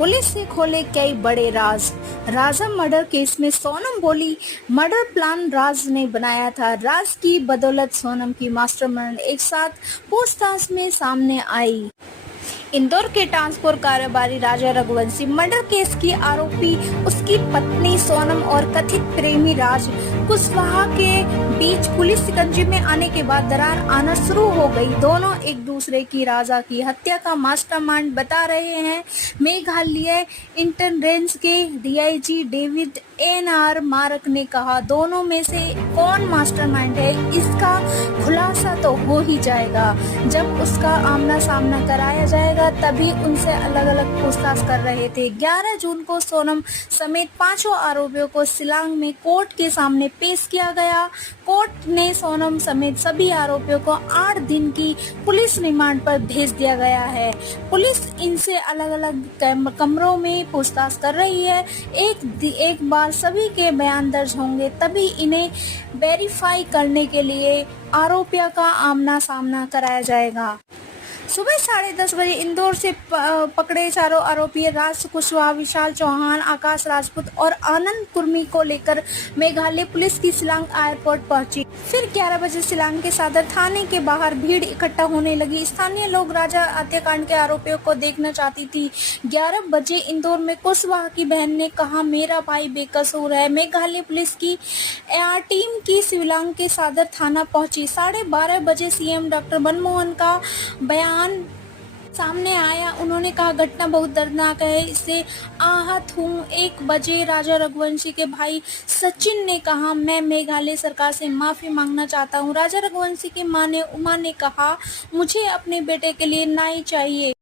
Police से खोले कई बड़े राज। राजा मर्डर केस में सोनम बोली, मर्डर प्लान राज ने बनाया था। राज की बदौलत सोनम की मास्टरमाइंड एक साथ पूछताछ में सामने आई। इंदौर के ट्रांसपोर्ट कारोबारी राजा रघुवंशी मर्डर केस की आरोपी उसकी पत्नी सोनम और कथित प्रेमी राज कुशवाहा के बीच पुलिस शिकंजे में आने के बाद दरार आना शुरू हो गई। दोनों एक दूसरे की राजा की हत्या का मास्टरमाइंड बता रहे हैं। मेघालय इंटेलिजेंस के डीआईजी डेविड एनआर मार्क ने कहा, दोनों में से कौन मास्टरमाइंड है इसका खुलासा तो हो ही जाएगा जब उसका आमना सामना कराया जाएगा। तभी उनसे अलग अलग पूछताछ कर रहे थे। 11 जून को सोनम समेत 5 आरोपियों को शिलांग में कोर्ट के सामने पेश किया गया। कोर्ट ने सोनम समेत सभी आरोपियों को 8 दिन की पुलिस रिमांड पर भेज दिया गया है। पुलिस इनसे अलग अलग कमरों में पूछताछ कर रही है। एक बार सभी के बयान दर्ज होंगे तभी इन्हें वेरीफाई करने के लिए आरोपियों का आमना सामना कराया जाएगा। सुबह 10:30 बजे इंदौर से पकड़े चारों आरोपी राज कुशवाहा, विशाल चौहान, आकाश राजपूत और आनंद कुर्मी को लेकर मेघालय पुलिस की शिलांग एयरपोर्ट पहुंची। फिर 11 बजे शिलांग के सदर थाने के बाहर भीड़ इकट्ठा होने लगी। स्थानीय लोग राजा हत्याकांड के आरोपियों को देखना चाहती थी। 11 बजे इंदौर में कुशवाहा की बहन ने कहा, मेरा भाई बेकसूर है। मेघालय पुलिस की एआर टीम की शिलांग के सदर थाना पहुंची। 12:30 बजे सीएम डॉक्टर मनमोहन का बयान सामने आया। उन्होंने कहा, घटना बहुत दर्दनाक है, इससे आहत हूँ। 1 बजे राजा रघुवंशी के भाई सचिन ने कहा, मैं मेघालय सरकार से माफी मांगना चाहता हूँ। राजा रघुवंशी की मां उमा ने कहा, मुझे अपने बेटे के लिए न्याय चाहिए।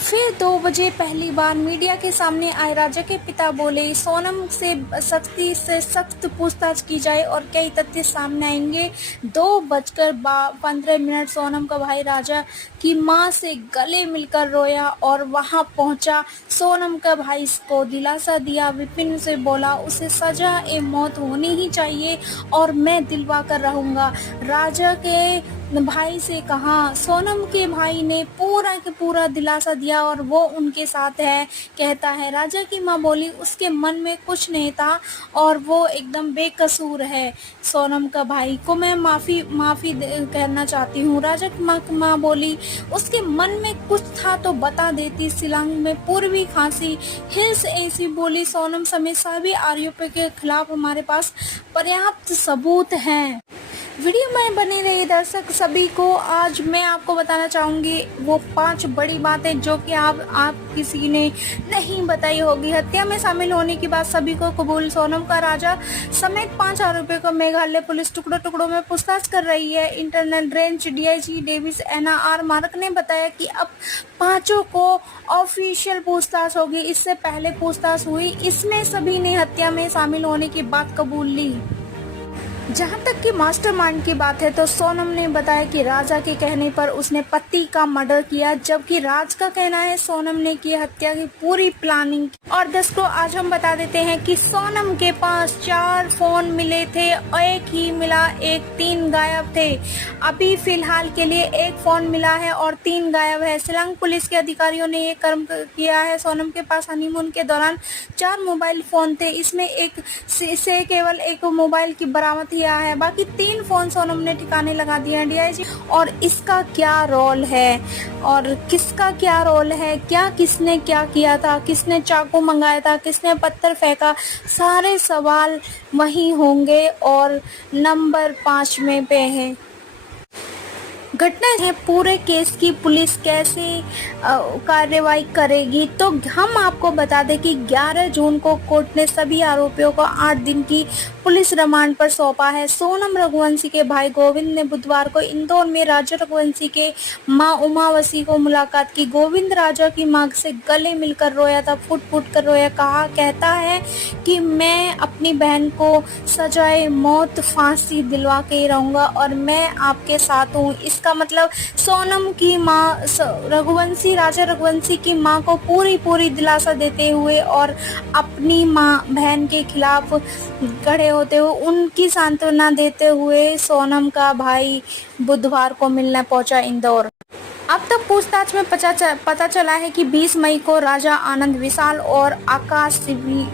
फिर 2 बजे पहली बार मीडिया के सामने आए राजा के पिता बोले, सोनम से सख्ती से सख्त पूछताछ की जाए और कई तथ्य सामने आएंगे। 2:15 सोनम का भाई राजा की मां से गले मिलकर रोया और वहां पहुंचा। सोनम का भाई को दिलासा दिया। विपिन से बोला, उसे सजा ए मौत होनी ही चाहिए और मैं दिलवा कर रहूंगा। राजा के भाई से कहा, सोनम के भाई ने पूरा के पूरा दिलासा दिया और वो उनके साथ है, कहता है। राजा की मां बोली, उसके मन में कुछ नहीं था और वो एकदम बेकसूर है। सोनम का भाई को मैं माफी कहना चाहती हूँ। राजा की मां बोली, उसके मन में कुछ था तो बता देती। शिलांग में पूर्वी खांसी हिल्स ऐसी बोली, सोनम समेत सभी आरोपियों के खिलाफ हमारे पास पर्याप्त सबूत हैं। वीडियो में बने रहिए दर्शक सभी को। आज मैं आपको बताना चाहूंगी वो 5 बड़ी बातें जो कि आप किसी ने नहीं बताई होगी। हत्या में शामिल होने की बात सभी को कबूल। सोनम का राजा समेत 5 आरोपियों को मेघालय पुलिस टुकड़ों में पूछताछ कर रही है। Internal range DIG David NR Mark ने बताया कि अब 5 को ऑफिशियल पूछताछ होगी। इससे पहले पूछताछ हुई, इसमें सभी ने हत्या में शामिल होने की बात कबूल ली। जहां तक कि मास्टरमाइंड की बात है तो सोनम ने बताया कि राजा के कहने पर उसने पति का मर्डर किया, जबकि राज का कहना है सोनम ने की हत्या की पूरी प्लानिंग। और दोस्तों आज हम बता देते हैं कि सोनम के पास 4 फोन मिले थे, एक ही मिला, 3 गायब थे। अभी फिलहाल के लिए 1 फोन मिला है और 3 गायब है। शिलांग पुलिस के अधिकारियों ने ये कर्म किया है। सोनम के पास हनीमून के दौरान 4 मोबाइल फोन थे, इसमें से केवल 1 मोबाइल की बरामद किया है, बाकी 3 फोन सोनम ने ठिकाने लगा दिए हैं डीआईजी। और इसका क्या रोल है और किसका क्या रोल है, क्या किसने क्या किया था, किसने चाकू मंगाया था, किसने पत्थर फेंका, सारे सवाल वही होंगे और नंबर 5 में पे है। घटना है पूरे केस की पुलिस कैसे कार्रवाई करेगी, तो हम आपको बता दें कि 11 जून को कोर्ट ने सभी आरोपियों को 8 दिन की पुलिस रिमांड पर सौंपा है। सोनम रघुवंशी के भाई गोविंद ने बुधवार को इंदौर में राजा रघुवंशी के मां उमावशी को मुलाकात की। गोविंद राजा की मां से गले मिलकर रोया था, फुट फुट कर रोया। कहता है कि मैं अपनी बहन को सजाए मौत फांसी दिलवा के ही रहूंगा और मैं आपके साथ हूँ। इसका मतलब सोनम की मां राजा रघुवंशी की मां को पूरी दिलासा देते हुए और अपनी मां बहन के खिलाफ खड़े होते हुए उनकी सांत्वना देते हुए सोनम का भाई बुधवार को मिलने पहुंचा इंदौर। अब तक पूछताछ में पता चला है कि 20 मई को राजा आनंद विशाल और आकाश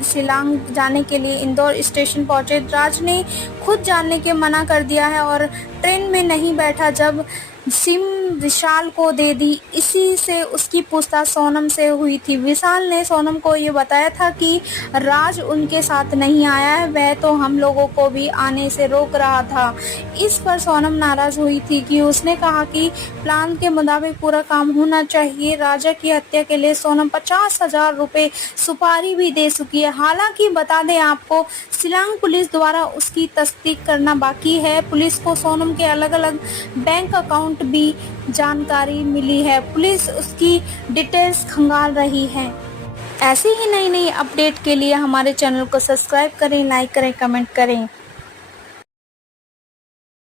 शिलांग जाने के लिए इंदौर स्टेशन पहुंचे। राज ने खुद जाने के मना कर दिया है और ट्रेन में नहीं बैठा जब सिम विशाल को दे दी। इसी से उसकी पूछताछ सोनम से हुई थी। विशाल ने सोनम को ये बताया था कि राज उनके साथ नहीं आया है, वह तो हम लोगों को भी आने से रोक रहा था। इस पर सोनम नाराज हुई थी कि उसने कहा कि प्लान के मुताबिक पूरा काम होना चाहिए। राजा की हत्या के लिए सोनम 50,000 रुपए सुपारी भी दे चुकी है। हालांकि बता दें आपको, शिलांग पुलिस द्वारा उसकी तस्दीक करना बाकी है। पुलिस को सोनम के अलग अलग बैंक अकाउंट भी जानकारी मिली है। पुलिस उसकी डिटेल्स खंगाल रही है। ऐसी ही नई नई अपडेट के लिए हमारे चैनल को सब्सक्राइब करें, लाइक करें, कमेंट करें।